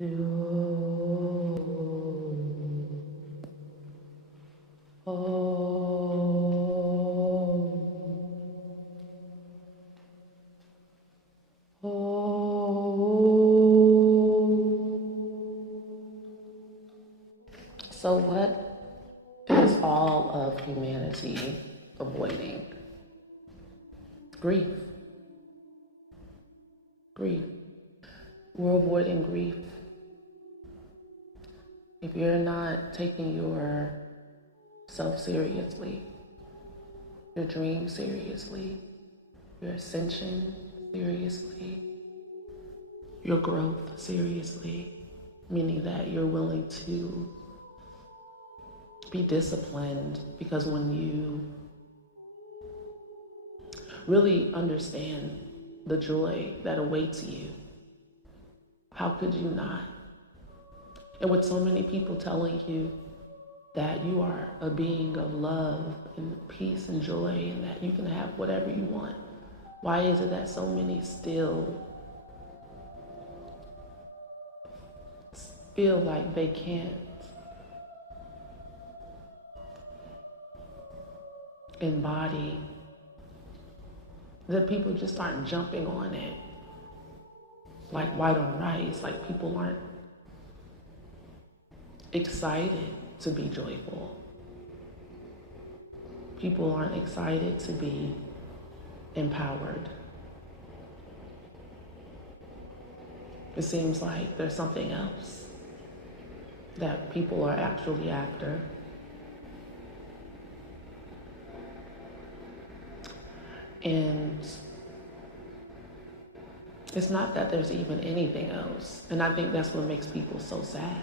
So what is all of humanity avoiding? Grief. Grief. We're avoiding grief. If you're not taking yourself seriously, your dreams seriously, your ascension seriously, your growth seriously, meaning that you're willing to be disciplined, because when you really understand the joy that awaits you, how could you not? And with so many people telling you that you are a being of love and peace and joy and that you can have whatever you want, why is it that so many still feel like they can't embody, that people just aren't jumping on it like white on rice, like people aren't excited to be joyful. People aren't excited to be empowered. It seems like there's something else that people are actually after. And it's not that there's even anything else. And I think that's what makes people so sad.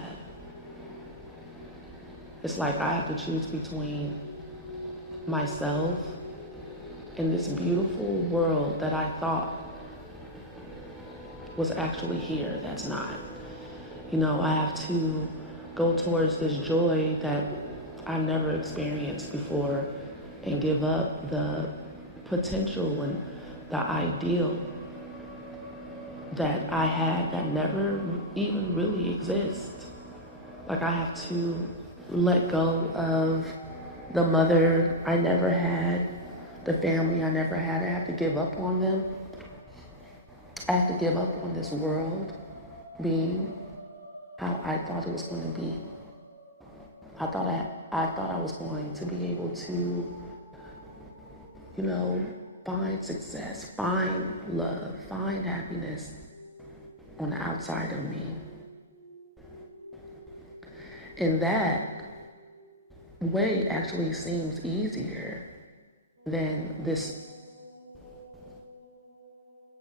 It's like I have to choose between myself and this beautiful world that I thought was actually here, that's not. You know, I have to go towards this joy that I've never experienced before and give up the potential and the ideal that I had that never even really exists. Like I have to let go of the mother I never had, the family I never had. I have to give up on them. I have to give up on this world being how I thought it was going to be. I thought I was going to be able to, you know, find success, find love, find happiness on the outside of me. And that way actually seems easier than this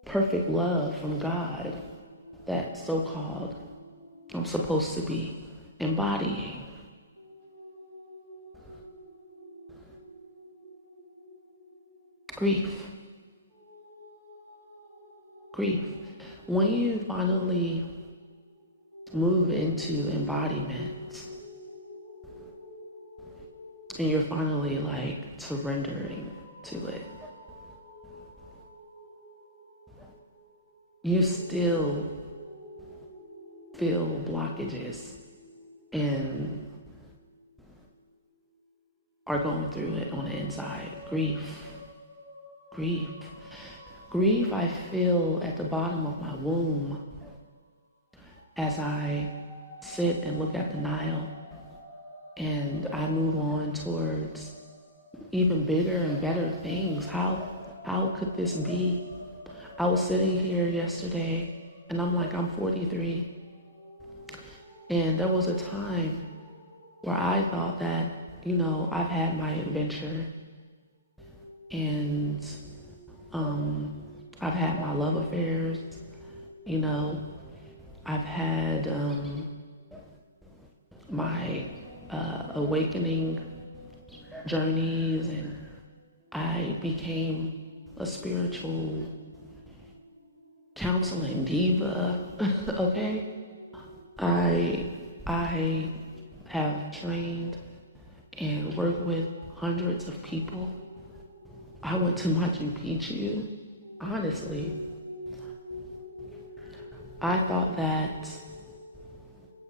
perfect love from God that so-called I'm supposed to be embodying. Grief. Grief. When you finally move into embodiment and you're finally like surrendering to it, you still feel blockages and are going through it on the inside. Grief. Grief. Grief I feel at the bottom of my womb as I sit and look at the Nile and I move on towards even bigger and better things. How could this be? I was sitting here yesterday and I'm like, I'm 43. And there was a time where I thought that, you know, I've had my adventure and I've had my love affairs, you know, I've had my awakening journeys, and I became a spiritual counseling diva, okay? I have trained and worked with hundreds of people. I went to Machu Picchu. Honestly, I thought that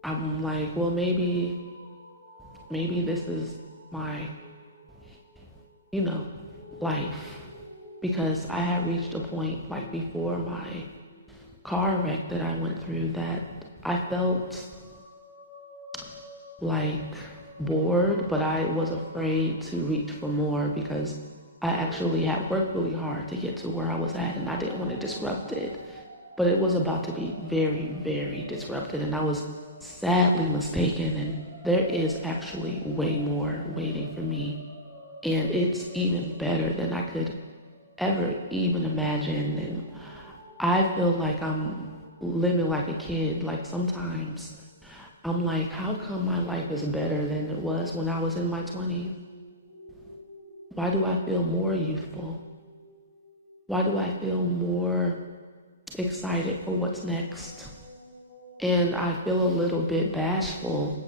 I'm like, well, maybe this is my, life. Because I had reached a point, like before my car wreck that I went through, that I felt like bored, but I was afraid to reach for more because I actually had worked really hard to get to where I was at, and I didn't want to disrupt it. But it was about to be very, very disrupted, and I was sadly mistaken, and there is actually way more waiting for me. And it's even better than I could ever even imagine. And I feel like I'm living like a kid. Like sometimes I'm like, how come my life is better than it was when I was in my 20s? Why do I feel more youthful? Why do I feel more excited for what's next? And I feel a little bit bashful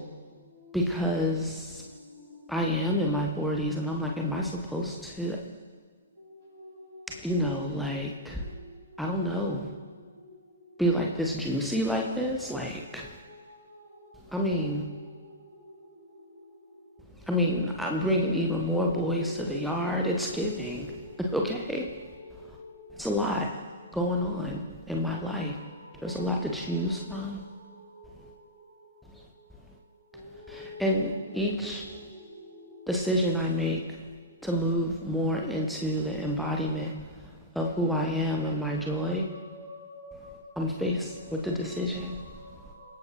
because I am in my 40s, and I'm like, am I supposed to, like, I don't know, be like this juicy like this? Like, I mean, I'm bringing even more boys to the yard. It's giving, okay? It's a lot going on in my life. There's a lot to choose from. And each decision I make to move more into the embodiment of who I am and my joy, I'm faced with the decision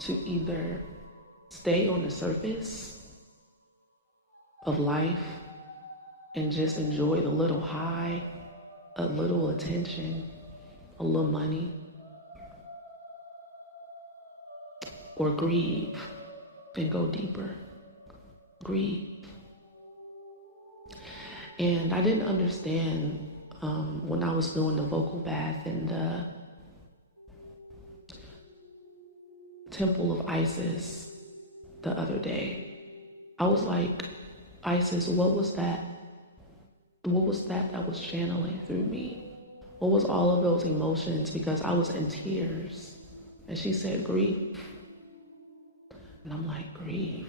to either stay on the surface of life and just enjoy the little high, a little attention, a little money, or grieve and go deeper. Grieve. And I didn't understand when I was doing the vocal bath in the Temple of Isis the other day. I was like, Isis, what was that? What was that was channeling through me? What was all of those emotions? Because I was in tears. And she said, grief. And I'm like, grief.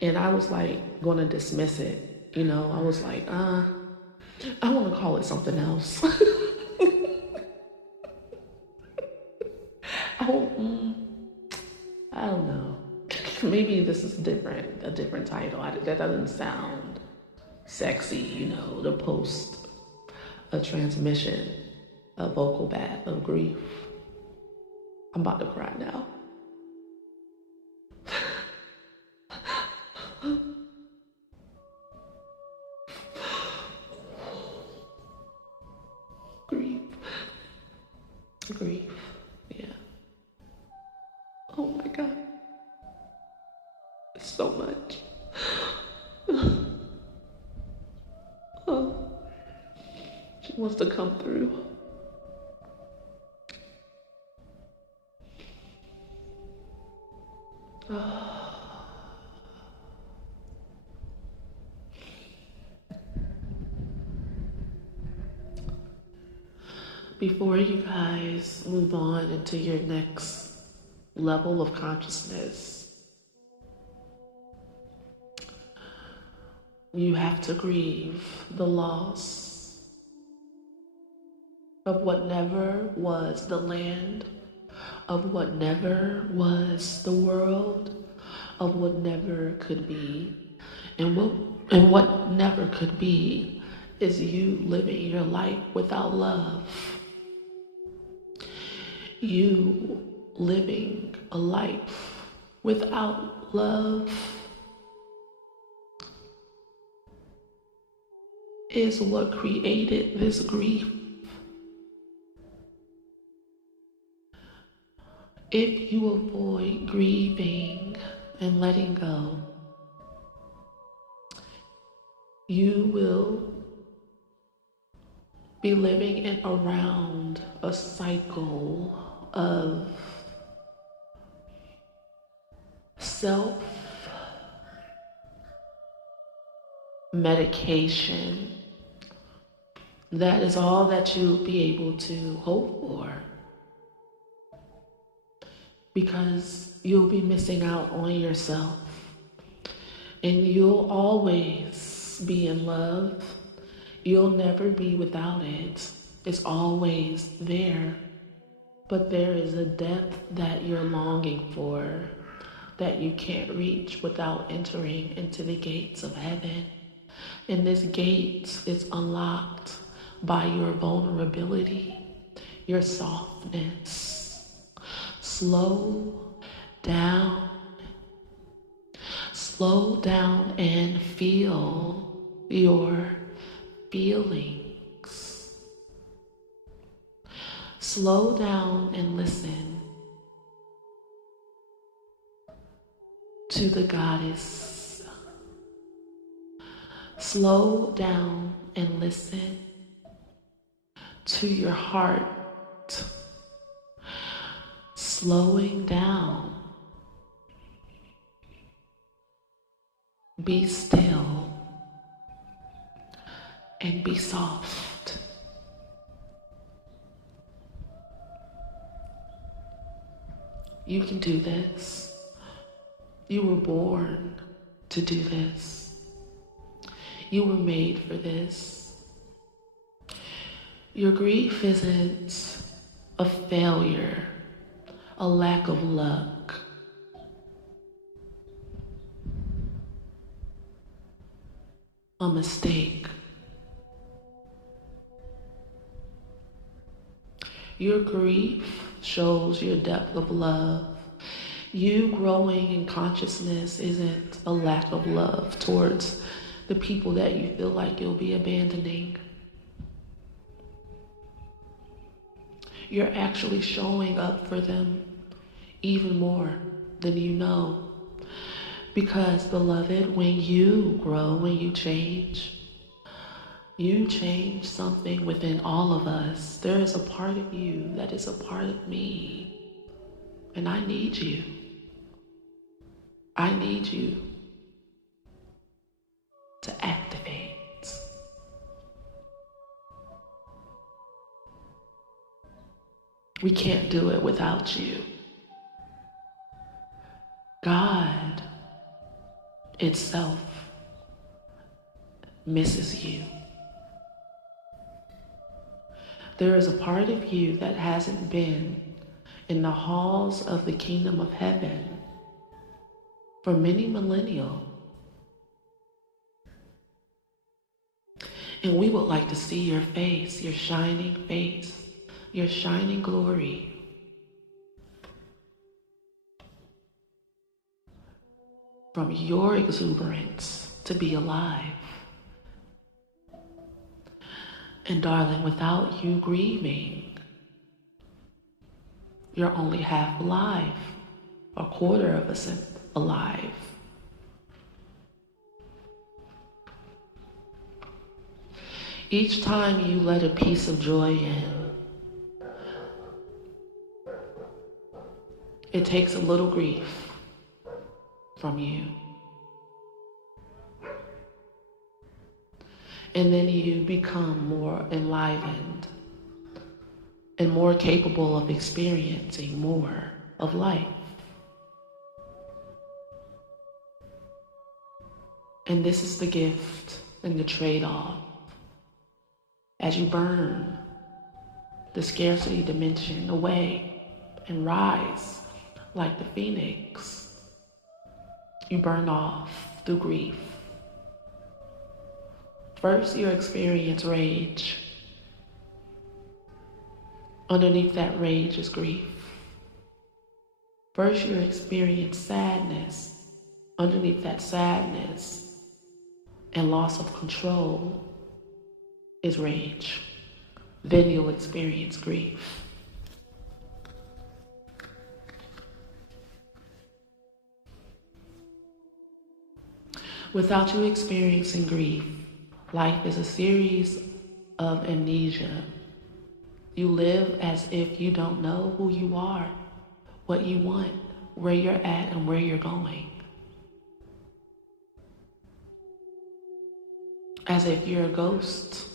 And I was like, going to dismiss it. I was like, I want to call it something else. I don't know. Maybe this is a different title. That doesn't sound sexy, to post a transmission, a vocal bath of grief. I'm about to cry now. Grief, yeah. Oh my God. It's so much. Oh. She wants to come through. Before you guys move on into your next level of consciousness, you have to grieve the loss of what never was the land, of what never was the world, of what never could be. And what never could be is you living your life without love. You living a life without love is what created this grief. If you avoid grieving and letting go, you will be living in around a cycle of self-medication. That is all that you'll be able to hope for. because you'll be missing out on yourself. And you'll always be in love. You'll never be without it. It's always there. But there is a depth that you're longing for that you can't reach without entering into the gates of heaven. And this gate is unlocked by your vulnerability, your softness. Slow down. Slow down and feel your feelings. Slow down and listen to the goddess. Slow down and listen to your heart. Slowing down. Be still and be soft. You can do this. You were born to do this. You were made for this. Your grief isn't a failure, a lack of luck. A mistake. Your grief shows your depth of love. You growing in consciousness isn't a lack of love towards the people that you feel like you'll be abandoning. You're actually showing up for them even more than you know. Because, beloved, when you grow, when you change something within all of us. There is a part of you that is a part of me. And I need you. I need you to activate. We can't do it without you. God itself misses you. There is a part of you that hasn't been in the halls of the kingdom of heaven for many millennia. And we would like to see your face, your shining glory. From your exuberance to be alive. And darling, without you grieving, you're only half alive, a quarter of a alive. Each time you let a piece of joy in, it takes a little grief from you. And then you become more enlivened and more capable of experiencing more of life. And this is the gift and the trade-off. As you burn the scarcity dimension away and rise like the phoenix, you burn off through grief. First, you experience rage. Underneath that rage is grief. First, you experience sadness. Underneath that sadness and loss of control is rage. Then you'll experience grief. Without you experiencing grief, life is a series of amnesia. You live as if you don't know who you are, what you want, where you're at, and where you're going. As if you're a ghost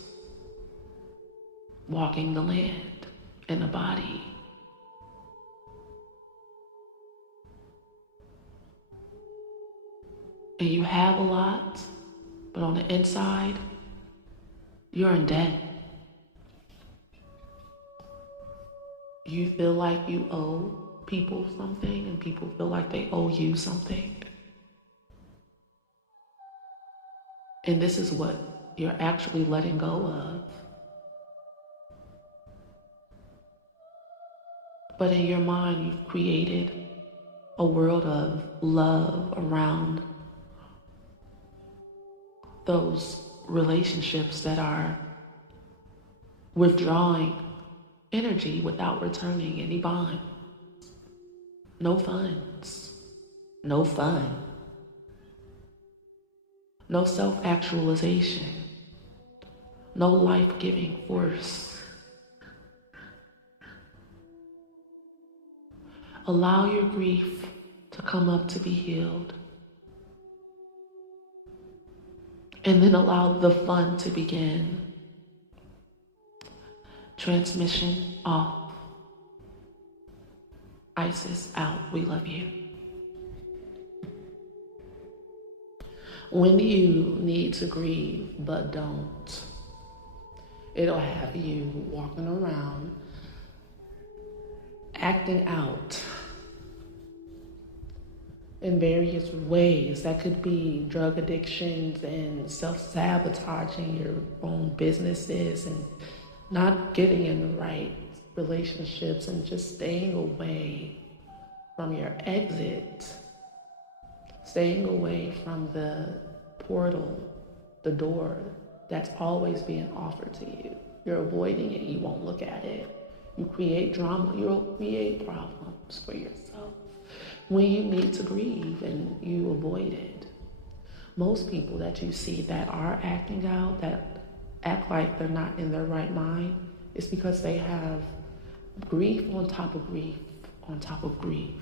walking the land in a body. and you have a lot, but on the inside, you're in debt. You feel like you owe people something, and people feel like they owe you something. And this is what you're actually letting go of. But in your mind, you've created a world of love around those relationships that are withdrawing energy without returning any bond. No funds, no fun, no self-actualization, no life-giving force. Allow your grief to come up to be healed. And then allow the fun to begin. Transmission off. Isis out. We love you. When you need to grieve but don't, it'll have you walking around acting out in various ways. That could be drug addictions and self-sabotaging your own businesses and not getting in the right relationships and just staying away from your exit, staying away from the portal, the door that's always being offered to you. You're avoiding it, you won't look at it. You create drama, you'll create problems for yourself when you need to grieve and you avoid it. Most people that you see that are acting out, that act like they're not in their right mind, is because they have grief on top of grief on top of grief.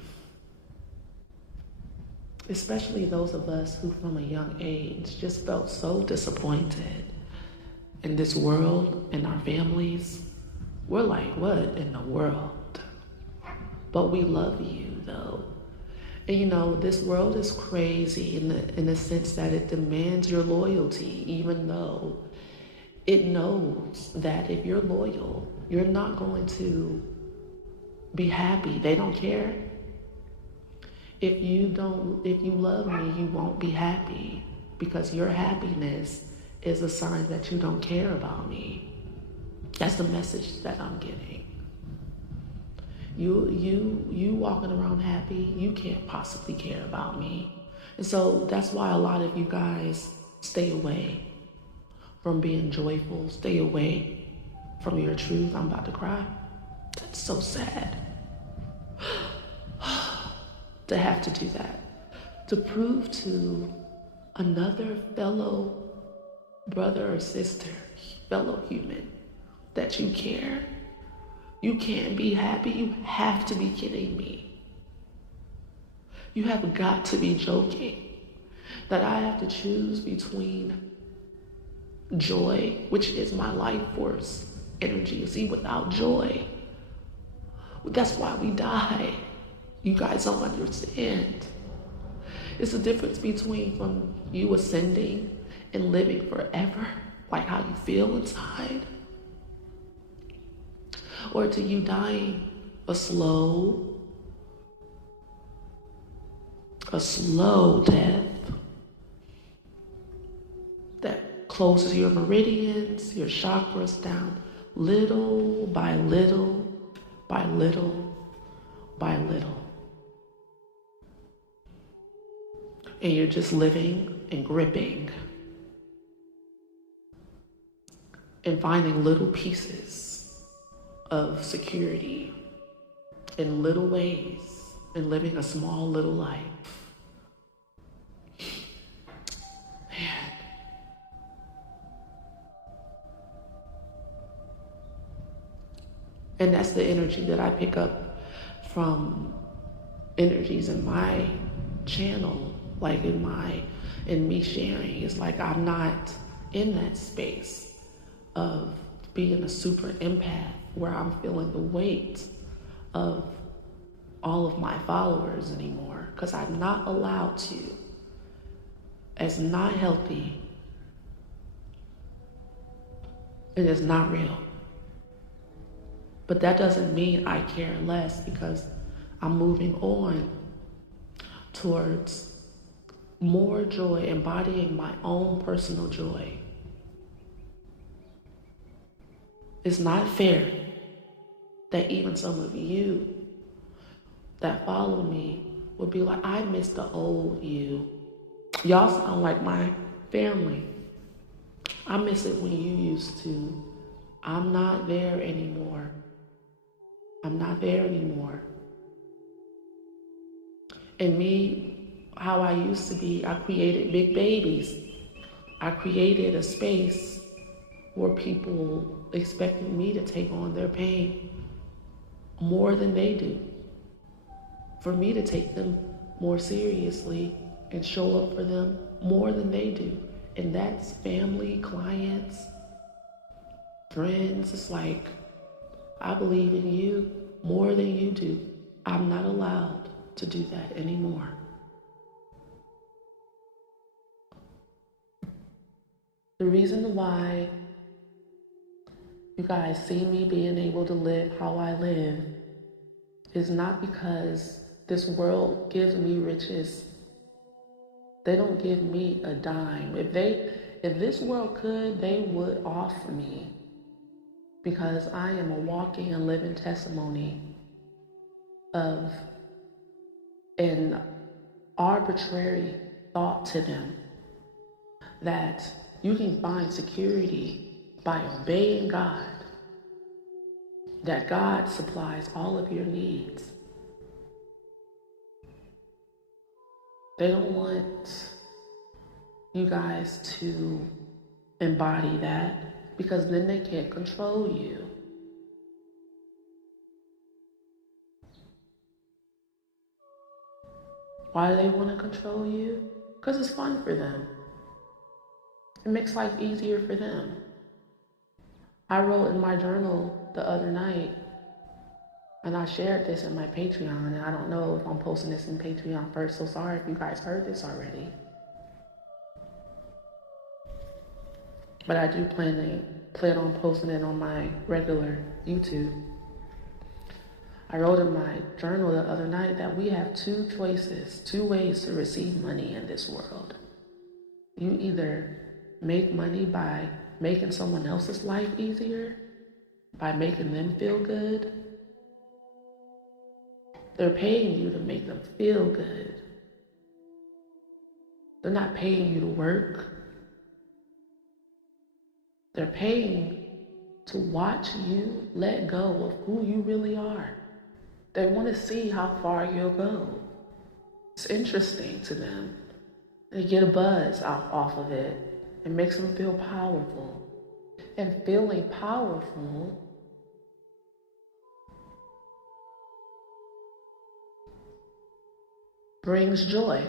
Especially those of us who from a young age just felt so disappointed in this world and our families. We're like, what in the world? But we love you though. And you know, this world is crazy in the sense that it demands your loyalty, even though it knows that if you're loyal, you're not going to be happy. They don't care. If you love me, you won't be happy, because your happiness is a sign that you don't care about me. That's the message that I'm getting. You walking around happy, you can't possibly care about me. And so that's why a lot of you guys stay away from being joyful, stay away from your truth. I'm about to cry. That's so sad. To have to do that. To prove to another fellow brother or sister, fellow human, that you care. You can't be happy. You have to be kidding me. You have got to be joking. That I have to choose between joy, which is my life force energy. See, without joy, that's why we die. You guys don't understand. It's the difference between from you ascending and living forever, like how you feel inside, or to you dying a slow death that closes your meridians, your chakras down little by little by little by little. And you're just living and gripping and finding little pieces of security in little ways and living a small little life. Man. And that's the energy that I pick up from energies in my channel. Like in me sharing, it's like I'm not in that space of being a super empath where I'm feeling the weight of all of my followers anymore, because I'm not allowed to as not healthy, and it's not real. But that doesn't mean I care less, because I'm moving on towards more joy, embodying my own personal joy. It's not fair that even some of you that follow me would be like, I miss the old you. Y'all sound like my family. I miss it when you used to. I'm not there anymore. I'm not there anymore. And me, how I used to be, I created big babies. I created a space where people expected me to take on their pain more than they do. For me to take them more seriously and show up for them more than they do. And that's family, clients, friends. It's like, I believe in you more than you do. I'm not allowed to do that anymore. The reason why you guys see me being able to live how I live is not because this world gives me riches. They don't give me a dime. If this world could, they would offer me, because I am a walking and living testimony of an arbitrary thought to them that you can find security by obeying God, that God supplies all of your needs. They don't want you guys to embody that, because then they can't control you. Why do they want to control you? Because it's fun for them. It makes life easier for them. I wrote in my journal the other night, and I shared this in my Patreon, and I don't know if I'm posting this in Patreon first, so sorry if you guys heard this already. But I do plan on posting it on my regular YouTube. I wrote in my journal the other night that we have two choices, two ways to receive money in this world. You either make money by making someone else's life easier, by making them feel good. They're paying you to make them feel good. They're not paying you to work. They're paying to watch you let go of who you really are. They want to see how far you'll go. It's interesting to them. They get a buzz off of it. It makes them feel powerful. And feeling powerful brings joy.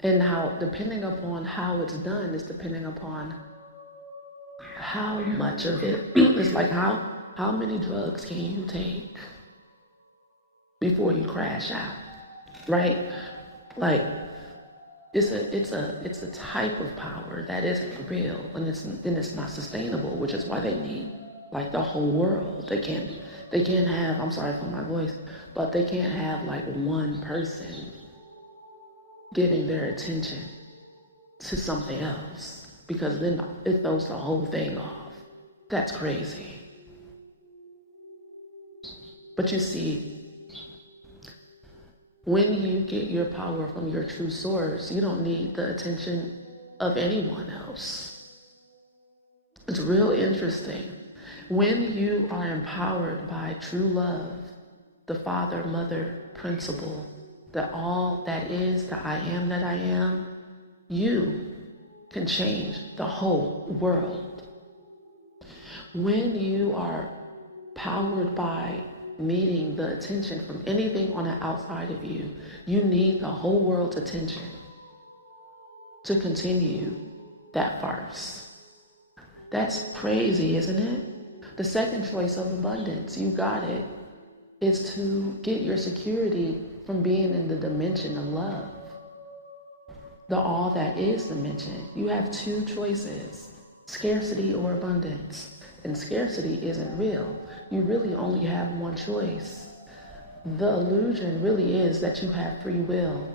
And how, depending upon how it's done, is depending upon how much of it. It's like how many drugs can you take before you crash out, right? Like it's a type of power that isn't real, and it's not sustainable, which is why they need like the whole world. They can't have, I'm sorry for my voice, but they can't have like one person giving their attention to something else, because then it throws the whole thing off. That's crazy. But you see, when you get your power from your true source, you don't need the attention of anyone else. It's real interesting. When you are empowered by true love, the father, mother principle, that all that is, the I am that I am, you can change the whole world. When you are powered by needing the attention from anything on the outside of you, you need the whole world's attention to continue that farce. That's crazy, isn't it? The second choice of abundance, you got it. is to get your security from being in the dimension of love, the all that is dimension. You have two choices, scarcity or abundance. And scarcity isn't real. You really only have one choice. The illusion really is that you have free will.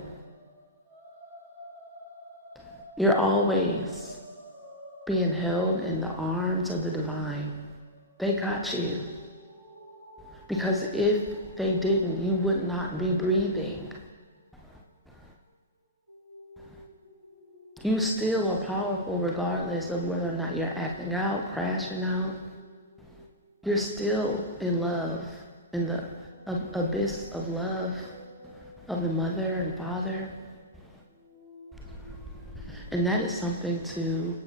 You're always being held in the arms of the divine. They got you. Because if they didn't, you would not be breathing. You still are powerful regardless of whether or not you're acting out, crashing out. You're still in love, in the abyss of love of the mother and father. And that is something to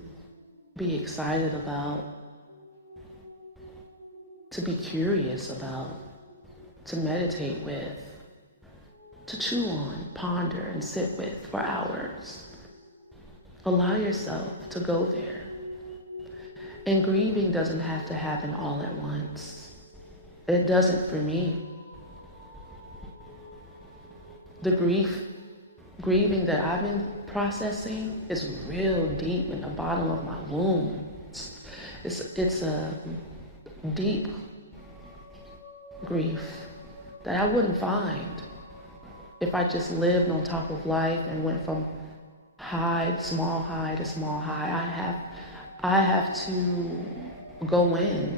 be excited about, to be curious about, to meditate with, to chew on, ponder, and sit with for hours. Allow yourself to go there. And grieving doesn't have to happen all at once. It doesn't for me. The grieving that I've been processing is real deep in the bottom of my womb. It's a deep grief that I wouldn't find if I just lived on top of life and went from small high to small high. I have to go in.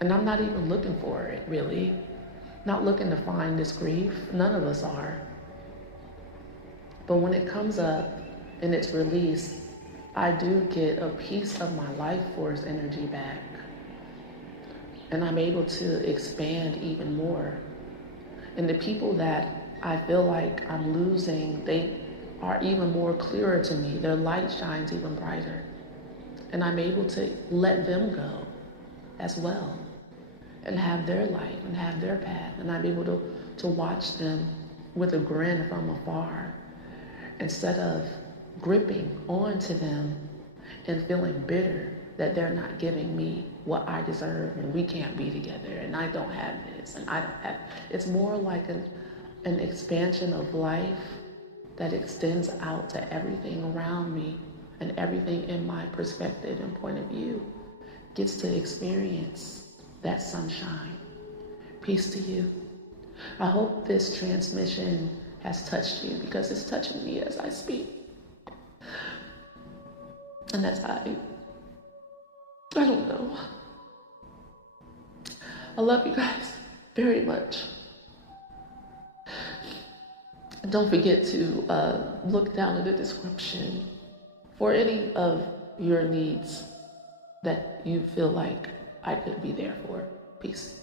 And I'm not even looking for it, really. Not looking to find this grief. None of us are. But when it comes up and it's released, I do get a piece of my life force energy back. And I'm able to expand even more. And the people that I feel like I'm losing, they are even more clearer to me. Their light shines even brighter. And I'm able to let them go as well and have their life and have their path. And I'm able to watch them with a grin from afar instead of gripping onto them and feeling bitter that they're not giving me what I deserve and we can't be together and I don't have this and I don't have. It's more like an expansion of life that extends out to everything around me, and everything in my perspective and point of view gets to experience that sunshine. Peace to you. I hope this transmission has touched you, because it's touching me as I speak. And that's I don't know. I love you guys very much. And don't forget to look down in the description for any of your needs that you feel like I could be there for. Peace.